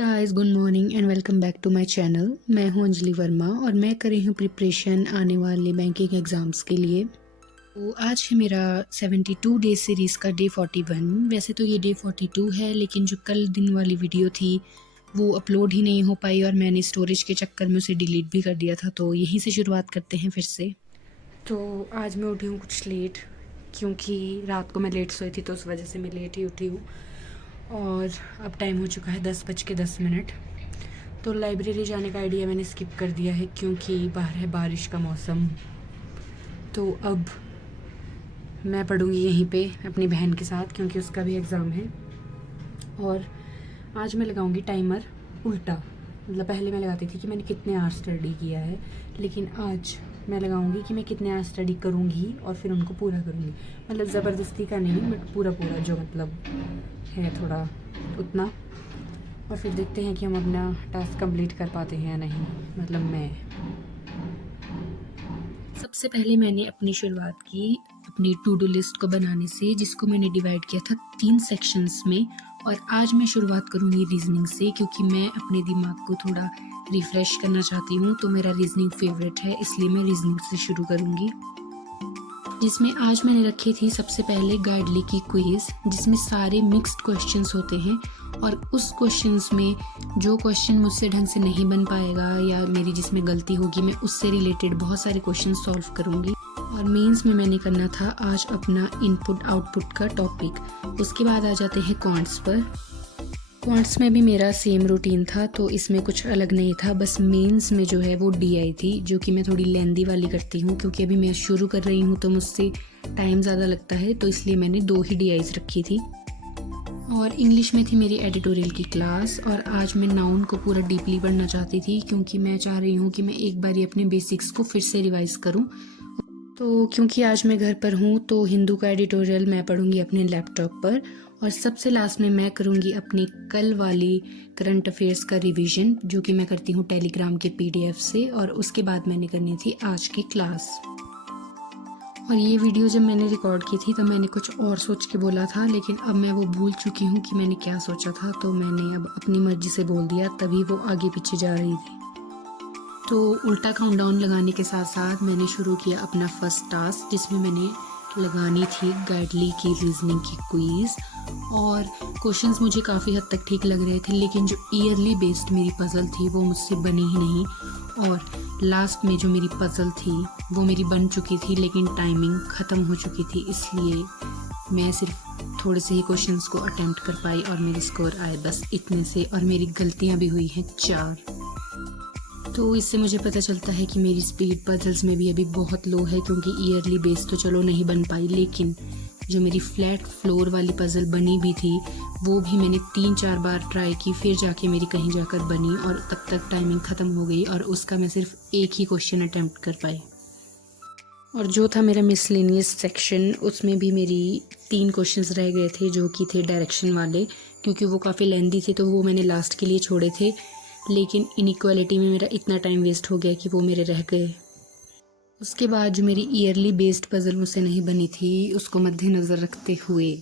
Guys, good morning and welcome back to my channel. मैं हूं अंजलि वर्मा और मैं कर रही हूं प्रिपरेशन आने वाले बैंकिंग एग्ज़ाम्स के लिए। तो आज है मेरा 72 डेज सीरीज़ का डे 41। वैसे तो ये डे 42 है, लेकिन जो कल दिन वाली वीडियो थी वो अपलोड ही नहीं हो पाई और मैंने स्टोरेज के चक्कर में उसे डिलीट भी कर दिया था। तो यहीं से शुरुआत करते हैं फिर से। तो आज मैं उठी हूँ कुछ लेट, क्योंकि रात को मैं लेट सोई थी तो उस वजह से मैं लेट ही उठी हूँ। और अब टाइम हो चुका है 10:10। तो लाइब्रेरी जाने का आइडिया मैंने स्किप कर दिया है क्योंकि बाहर है बारिश का मौसम। तो अब मैं पढ़ूँगी यहीं पे अपनी बहन के साथ, क्योंकि उसका भी एग्ज़ाम है। और आज मैं लगाऊंगी टाइमर उल्टा। मतलब पहले मैं लगाती थी कि मैंने कितने आवर स्टडी किया है, लेकिन आज मैं लगाऊंगी कि मैं कितने आवर स्टडी करूंगी और फिर उनको पूरा करूंगी। मतलब ज़बरदस्ती का नहीं, बट पूरा जो मतलब है थोड़ा उतना। और फिर देखते हैं कि हम अपना टास्क कंप्लीट कर पाते हैं या नहीं। मतलब मैं सबसे पहले मैंने अपनी शुरुआत की अपनी टू डू लिस्ट को बनाने से, जिसको मैंने डिवाइड किया था 3 सेक्शंस में। और आज मैं शुरुआत करूँगी रीजनिंग से, क्योंकि मैं अपने दिमाग को थोड़ा रिफ़्रेश करना चाहती हूँ। तो मेरा रीजनिंग फेवरेट है, इसलिए मैं रीजनिंग से शुरू करूँगी, जिसमें आज मैंने रखी थी सबसे पहले गाइडली की क्विज़, जिसमें सारे मिक्स्ड क्वेश्चंस होते हैं। और उस क्वेश्चंस में जो क्वेश्चन मुझसे ढंग से नहीं बन पाएगा या मेरी जिसमें गलती होगी, मैं उससे रिलेटेड बहुत सारे क्वेश्चन सॉल्व करूँगी। और मेंस में मैंने करना था आज अपना इनपुट आउटपुट का टॉपिक। उसके बाद आ जाते हैं क्वांट्स पर। क्वांट्स में भी मेरा सेम रूटीन था, तो इसमें कुछ अलग नहीं था। बस मेंस में जो है वो डीआई थी, जो कि मैं थोड़ी लेंदी वाली करती हूँ, क्योंकि अभी मैं शुरू कर रही हूँ तो मुझसे टाइम ज़्यादा लगता है, तो इसलिए मैंने 2 ही डीआईज रखी थी। और इंग्लिश में थी मेरी एडिटोरियल की क्लास। और आज मैं नाउन को पूरा डीपली पढ़ना चाहती थी, क्योंकि मैं चाह रही हूँ कि मैं एक बार अपने बेसिक्स को फिर से रिवाइज़ करूँ। तो क्योंकि आज मैं घर पर हूँ, तो हिंदू का एडिटोरियल मैं पढ़ूंगी अपने लैपटॉप पर। और सबसे लास्ट में मैं करूँगी अपनी कल वाली करंट अफेयर्स का रिवीजन, जो कि मैं करती हूँ टेलीग्राम के पीडीएफ से। और उसके बाद मैंने करनी थी आज की क्लास। और ये वीडियो जब मैंने रिकॉर्ड की थी तब मैंने कुछ और सोच के बोला था, लेकिन अब मैं वो भूल चुकी हूँ कि मैंने क्या सोचा था। तो मैंने अब अपनी मर्जी से बोल दिया, तभी वो आगे पीछे जा रही थी। तो उल्टा काउंटडाउन लगाने के साथ साथ मैंने शुरू किया अपना फर्स्ट टास्क, जिसमें मैंने लगानी थी गाइडली की रीजनिंग की क्विज़। और क्वेश्चंस मुझे काफ़ी हद तक ठीक लग रहे थे, लेकिन जो ईयरली बेस्ड मेरी पज़ल थी वो मुझसे बनी ही नहीं। और लास्ट में जो मेरी पज़ल थी वो मेरी बन चुकी थी, लेकिन टाइमिंग ख़त्म हो चुकी थी, इसलिए मैं सिर्फ थोड़े से ही क्वेश्चंस को अटेम्प्ट कर पाई और मेरी स्कोर आए बस इतने से। और मेरी गलतियाँ भी हुई हैं 4। तो इससे मुझे पता चलता है कि मेरी स्पीड पजल्स में भी अभी बहुत लो है, क्योंकि ईयरली बेस तो चलो नहीं बन पाई, लेकिन जो मेरी फ्लैट फ्लोर वाली पजल बनी भी थी वो भी मैंने 3-4 बार ट्राई की, फिर जाके मेरी कहीं जाकर बनी। और तब तक टाइमिंग ख़त्म हो गई और उसका मैं सिर्फ एक ही क्वेश्चन अटेम्प्ट कर पाई। और जो था मेरा मिसलेनियस सेक्शन, उसमें भी मेरी 3 क्वेश्चंस रह गए थे, जो कि थे डायरेक्शन वाले, क्योंकि वो काफ़ी लेंदी थे तो वो मैंने लास्ट के लिए छोड़े थे। लेकिन इनइक्वालिटी में मेरा इतना टाइम वेस्ट हो गया कि वो मेरे रह गए। उसके बाद जो मेरी ईयरली बेस्ड पज़ल मुझसे नहीं बनी थी, उसको मद्देनज़र रखते हुए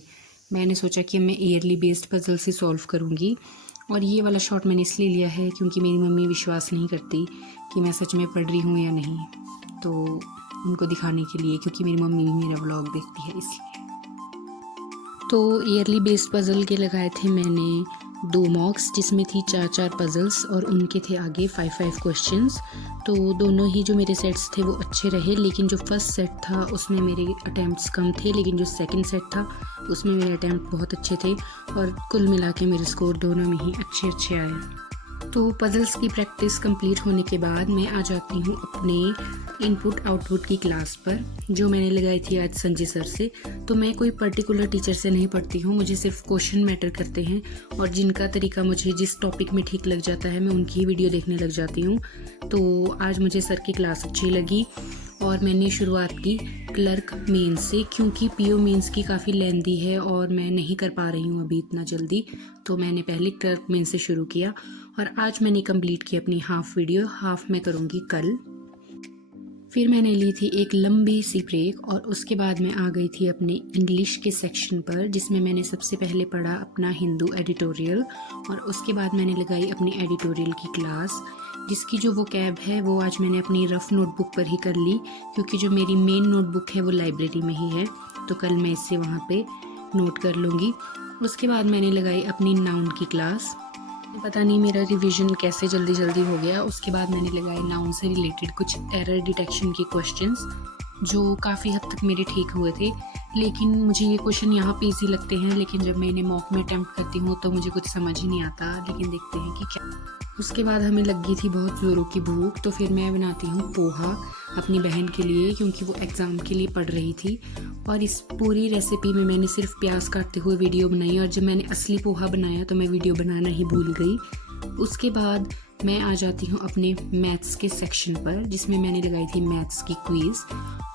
मैंने सोचा कि मैं ईयरली बेस्ड पज़ल से सॉल्व करूँगी। और ये वाला शॉट मैंने इसलिए लिया है क्योंकि मेरी मम्मी विश्वास नहीं करती कि मैं सच में पढ़ रही हूँ या नहीं, तो उनको दिखाने के लिए, क्योंकि मेरी मम्मी भी मेरा व्लॉग देखती है इसलिए। तो ईयरली बेस्ड पज़ल के लगाए थे मैंने 2 मॉक्स, जिसमें थी 4-4 पज़ल्स और उनके थे आगे 5-5 क्वेश्चंस। तो दोनों ही जो मेरे सेट्स थे वो अच्छे रहे, लेकिन जो फर्स्ट सेट था उसमें मेरे अटैम्प्ट्स कम थे, लेकिन जो सेकंड सेट था उसमें मेरे अटैम्प्ट बहुत अच्छे थे। और कुल मिला के मेरे स्कोर दोनों में ही अच्छे आए। तो पज़ल्स की प्रैक्टिस कंप्लीट होने के बाद मैं आ जाती हूँ अपने इनपुट आउटपुट की क्लास पर, जो मैंने लगाई थी आज संजय सर से। तो मैं कोई पर्टिकुलर टीचर से नहीं पढ़ती हूँ, मुझे सिर्फ क्वेश्चन मैटर करते हैं, और जिनका तरीका मुझे जिस टॉपिक में ठीक लग जाता है मैं उनकी ही वीडियो देखने लग जाती हूँ। तो आज मुझे सर की क्लास अच्छी लगी और मैंने शुरुआत की क्लर्क मेंस से, क्योंकि पीओ मेंस की काफ़ी लेंदी है और मैं नहीं कर पा रही हूँ अभी इतना जल्दी। तो मैंने पहले क्लर्क मेंस से शुरू किया और आज मैंने कंप्लीट की अपनी हाफ वीडियो। हाफ मैं करूँगी कल। फिर मैंने ली थी एक लंबी सी ब्रेक और उसके बाद मैं आ गई थी अपने इंग्लिश के सेक्शन पर, जिसमें मैंने सबसे पहले पढ़ा अपना हिंदू एडिटोरियल और उसके बाद मैंने लगाई अपनी एडिटोरियल की क्लास, जिसकी जो वो कैब है वो आज मैंने अपनी रफ़ नोटबुक पर ही कर ली, क्योंकि जो मेरी मेन नोटबुक है वो लाइब्रेरी में ही है, तो कल मैं इससे वहाँ पे नोट कर लूँगी। उसके बाद मैंने लगाई अपनी नाउन की क्लास। पता नहीं मेरा रिवीजन कैसे जल्दी जल्दी हो गया। उसके बाद मैंने लगाए नाउन से रिलेटेड कुछ एरर डिटेक्शन के क्वेश्चंस, जो काफ़ी हद तक मेरे ठीक हुए थे, लेकिन मुझे ये क्वेश्चन यहाँ पे ईजी लगते हैं, लेकिन जब मैं इन्हें मॉक में अटैम्प्ट करती हूँ तो मुझे कुछ समझ ही नहीं आता, लेकिन देखते हैं कि क्या। उसके बाद हमें लगी थी बहुत ज़ोरों की भूख, तो फिर मैं बनाती हूँ पोहा अपनी बहन के लिए, क्योंकि वो एग्ज़ाम के लिए पढ़ रही थी। और इस पूरी रेसिपी में मैंने सिर्फ प्याज काटते हुए वीडियो बनाई, और जब मैंने असली पोहा बनाया तो मैं वीडियो बनाना ही भूल गई। उसके बाद मैं आ जाती हूँ अपने मैथ्स के सेक्शन पर, जिसमें मैंने लगाई थी मैथ्स की क्विज़,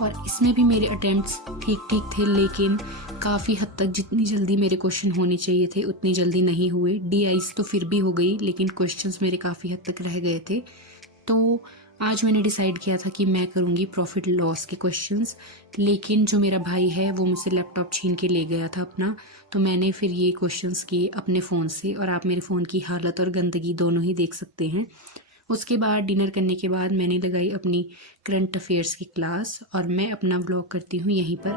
और इसमें भी मेरे अटेम्प्ट्स ठीक ठीक थे, लेकिन काफ़ी हद तक जितनी जल्दी मेरे क्वेश्चन होने चाहिए थे उतनी जल्दी नहीं हुए। DIs तो फिर भी हो गई, लेकिन क्वेश्चंस मेरे काफ़ी हद तक रह गए थे। तो आज मैंने डिसाइड किया था कि मैं करूँगी प्रॉफिट लॉस के क्वेश्चंस, लेकिन जो मेरा भाई है वो मुझसे लैपटॉप छीन के ले गया था अपना, तो मैंने फिर ये क्वेश्चंस किए अपने फ़ोन से, और आप मेरे फ़ोन की हालत और गंदगी दोनों ही देख सकते हैं। उसके बाद डिनर करने के बाद मैंने लगाई अपनी करंट अफेयर्स की क्लास, और मैं अपना व्लॉग करती हूँ यहीं पर।